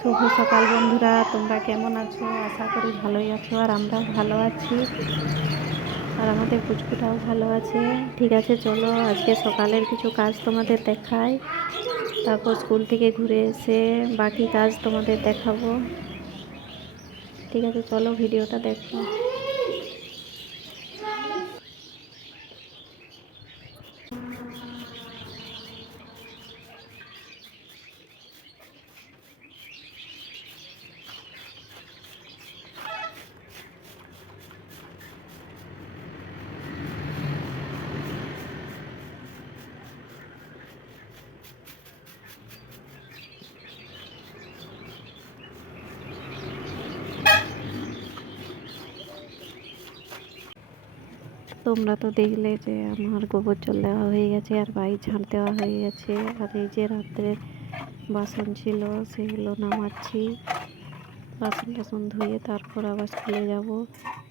শুভ সকাল বন্ধুরা, তোমরা কেমন আছো? আশা করি ভালোই আছো, আর আমরাও ভালো আছি, আর আমাদের পুচকুটাও ভালো আছে। ঠিক আছে, চলো আজকে সকালের কিছু কাজ তোমাদের দেখাই, তারপর স্কুল থেকে ঘুরে এসে বাকি কাজ তোমাদের দেখাবো। ঠিক আছে, চলো ভিডিওটা দেখো। তোমরা তো দেখলে যে আমার গোবর জল দেওয়া হয়ে গেছে, আর বাড়ি ঝাঁট দেওয়া হয়ে গেছে, আর এই যে রাত্রের বাসন ছিল সেগুলো নামাচ্ছি। বাসন টাসন ধুয়ে তারপর আবার স্কুলে যাব।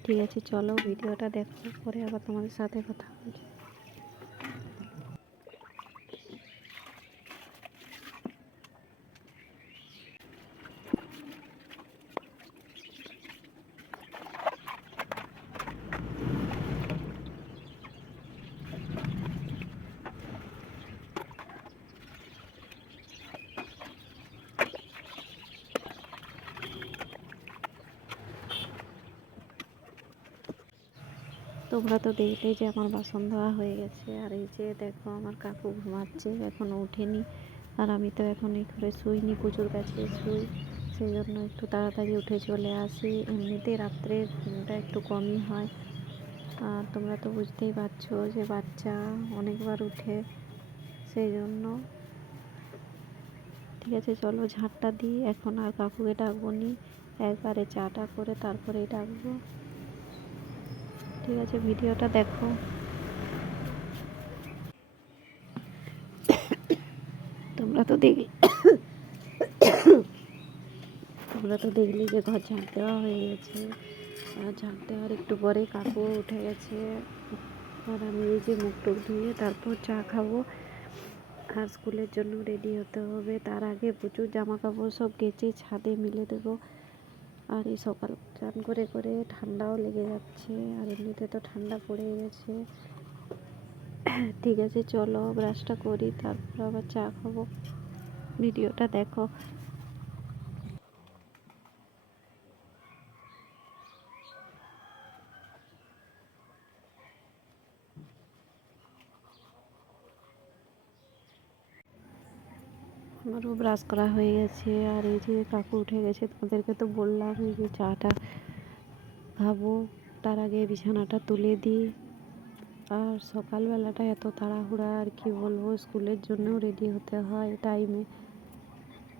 ঠিক আছে, চলো ভিডিওটা দেখো, পরে আবার তোমাদের সাথে কথা বলছি। তোমরা তো দেখলে যে আমার বাসন ধোয়া হয়ে গেছে, আর এই যে দেখো আমার কাকু ঘুমাচ্ছে, এখনও ওঠেনি। আর আমি তো এখন এই ঘরে শুইনি, প্রচুর কাছে শুই, সেই জন্য একটু তাড়াতাড়ি উঠে চলে আসি। এমনিতে রাত্রে ঘুমটা একটু কমই হয়, আর তোমরা তো বুঝতেই পারছো যে বাচ্চা অনেকবার উঠে, সেই জন্য। ঠিক আছে, চলো ঝাঁটটা দিই এখন, আর কাকুকে ডাকবো নি, একবারে চাটা করে তারপরেই ডাকবো। ঠিক আছে, ভিডিওটা দেখো। তোমরা তো দেখলে যে ঘর ঝাঁট দেওয়া হয়ে গেছে, আর ঝাঁট দেওয়ার একটু পরে কাকু উঠে গেছে, আর আমি এই যে মুখ টুক ধুয়ে তারপর চা খাবো, আর স্কুলের জন্য রেডি হতে হবে। তার আগে প্রচুর জামা কাপড় সব কেচে ছাদে মিলে দেবো। আর এই সকাল চান করে করে ঠান্ডাও লেগে যাচ্ছে, আর এমনিতে তো ঠান্ডা পড়ে গেছে। ঠিক আছে, চলো ব্রাশটা করি, তারপর আবার চা খাবো। ভিডিওটা দেখো। আমারও ব্রাশ করা হয়ে গেছে, আর এই যে কাকু উঠে গেছে, তোমাদেরকে তো বললাম এই যে চাটা খাবো, তার আগে বিছানাটা তুলে দিই। আর সকালবেলাটা এত তাড়াহুড়া, আর কি বলবো, স্কুলের জন্যও রেডি হতে হয় টাইমে।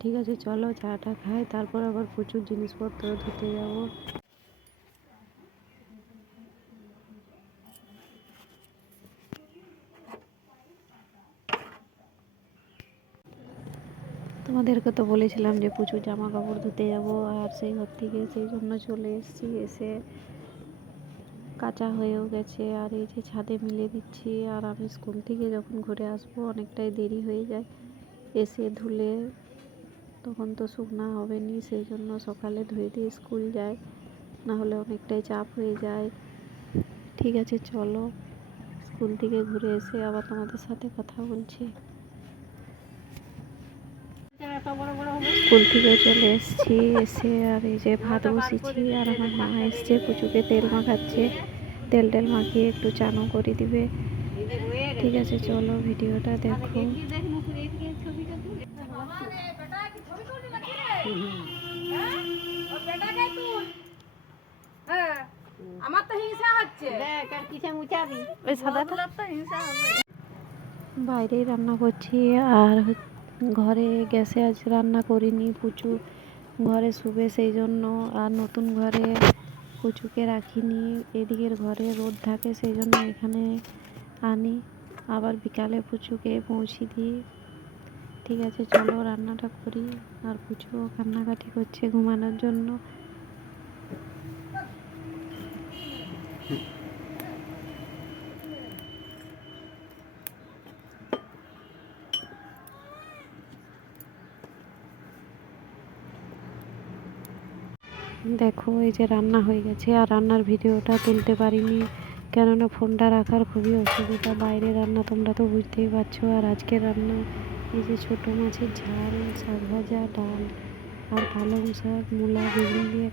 ঠিক আছে, চলো চাটা খাই, তারপর আবার প্রচুর জিনিসপত্র ধুতে যাবো। তোমাদেরকে তো বলেছিলাম যে প্রচুর জামা কাপড় ধুতে যাবো, আর সেই ঘর থেকে সেই জন্য চলে এসেছি। এসে কাঁচা হয়েও গেছে, আর এই যে ছাদে মিলে দিচ্ছি। আর আমি স্কুল থেকে যখন ঘুরে আসবো অনেকটাই দেরি হয়ে যায়, এসে ধুলে তখন তো শুকনা হবে নি, সেই জন্য সকালে ধুয়ে দিয়ে স্কুল যায়, না হলে অনেকটাই চাপ হয়ে যায়। ঠিক আছে, চলো স্কুল থেকে ঘুরে এসে আবার তোমাদের সাথে কথা বলছি। স্কুল থেকে চলে এসেছি, এসে আর এই যে ভাত বসেছি, আর আমার মা এসছে পুচুকে তেল মাখাচ্ছে, তেল মাখিয়ে একটু চানও করে দিবে। ঠিক আছে, চলো ভিডিওটা দেখো। বাইরেই রান্না করছি, আর ঘরে গ্যাসে আজ রান্না করিনি, পুচু ঘরে শুবে সেই জন্য। আর নতুন ঘরে পুচুকে রাখিনি, এদিকের ঘরে রোদ থাকে সেই জন্য এখানে আনি, আবার বিকালে পুচুকে পৌঁছে দিই। ঠিক আছে, চলো রান্নাটা করি। আর পুচুও কান্নাকাটি করছে ঘুমানোর জন্য। দেখো এই যে রান্না হয়ে গেছে, আর রান্নার ভিডিওটা তুলতে পারিনি, কেননা ফোনটা রাখার খুবই অসুবিধা। বাইরে রান্না তোমরা তো বুঝতেই পারছো। আর আজকের রান্না এই যে ছোটো মাছের ঝাল, শাক ভাজা, ডাল আর পালং শাক, মূলা, বেগুন দিয়ে